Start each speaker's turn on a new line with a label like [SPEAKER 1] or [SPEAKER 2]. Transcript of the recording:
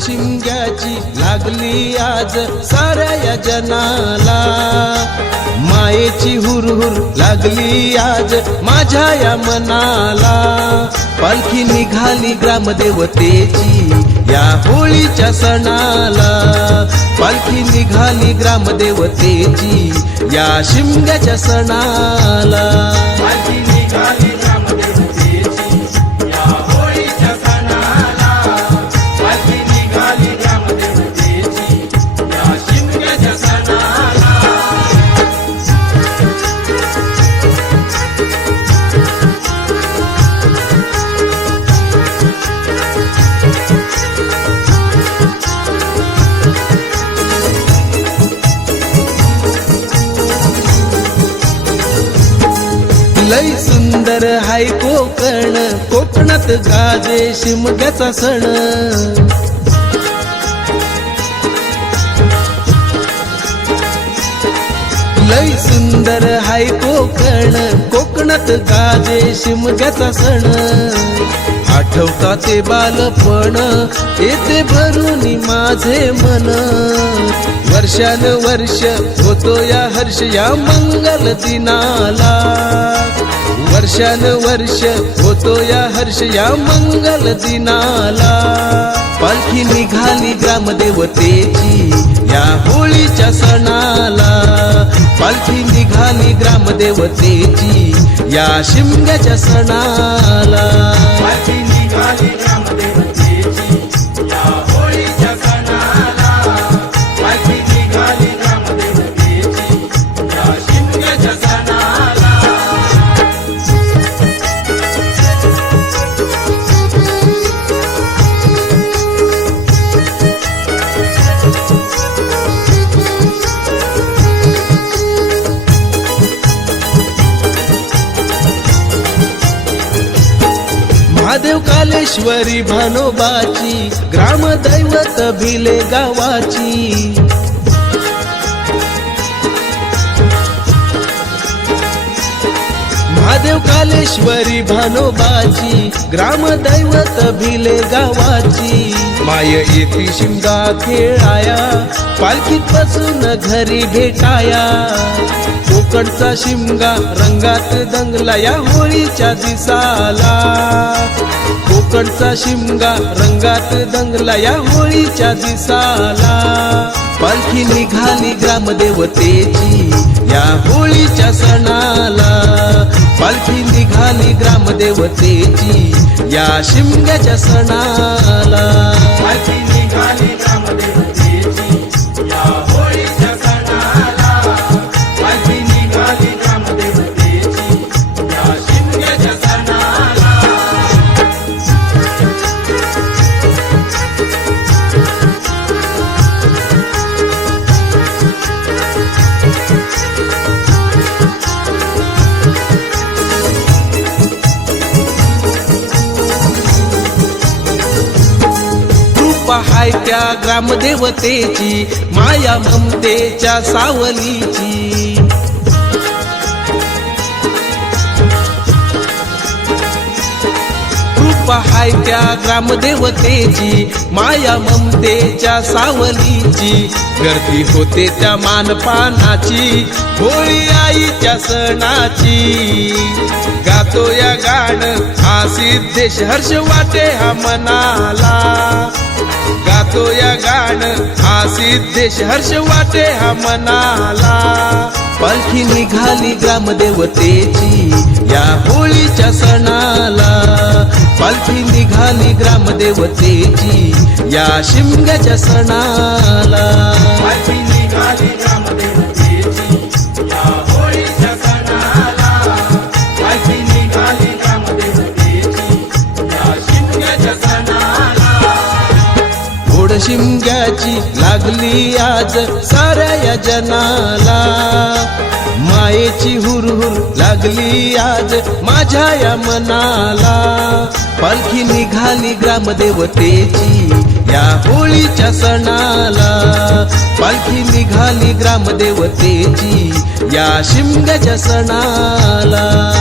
[SPEAKER 1] शिमग्याची लागली आज साऱ्या या जनाला. मायेची हुरहुर लागली आज माझ्या या मनाला. पालखी निघाली ग्रामदेवतेची या होळीच्या सणाला. पालखी निघाली ग्रामदेवतेची या शिमग्याच्या सणाला. कोकण कोकणात गाजे शिमग्याचा सण. लय सुंदर हाय कोकण कोकणात गाजे शिमग्याचा सण. आठवता ते बालपण येते भरून माझे मन. वर्षान वर्ष होतो या हर्ष या मंगल दिनाला. वर्षानुवर्ष होतो या हर्ष या मंगल दिनाला. पालखी निघाली ग्रामदेवतेची या होळीच्या सणाला. पालखी निघाली ग्रामदेवतेची या शिमग्याच्या सणाला.
[SPEAKER 2] पालखी निघाली
[SPEAKER 1] महादेव कालेश्वरी भानोबाची ग्रामदैवत भिले गावाची. महादेव कालेश्वरी भानोबाची ग्रामदैवत भिले गावाची. माय येती शिमगा खेळाया पालखीत बसून घरी भेटाया. कोकणचा शिमगा रंगात दंगला या होळीच्या दिसाला. कोकणचा शिमगा रंगात दंगला या होळीच्या दिसाला. पालखी निघाली ग्रामदेवतेची देवतेची या शिमग्याच्या सणाला. हाय त्या ग्रामदेवतेची माया ममतेच्या सावलीची. कृपा हाय त्या ग्रामदेवतेची माया ममतेच्या सावलीची. गर्दी होते त्या मानपानाची होळी आईच्या सणाची. गातो या गाण हा सिद्धेश हर्ष वाटे हा मनाला. गातो या गाण. हा सिद्धेश हर्ष वाटे हा मनाला. पालखी निघाली ग्रामदेवतेची या होळीच्या सणाला. पालखी निघाली ग्रामदेवतेची या शिमग्याच्या सणाला.
[SPEAKER 2] पालखी निघाली
[SPEAKER 1] शिमग्याची लागली आज साऱ्या या जनाला. मायेची हुरहुर लागली आज माझ्या या मनाला. पालखी निघाली ग्रामदेवतेची या होळीच्या सणाला. पालखी निघाली ग्रामदेवतेची या शिमग्याच्या
[SPEAKER 2] सणाला.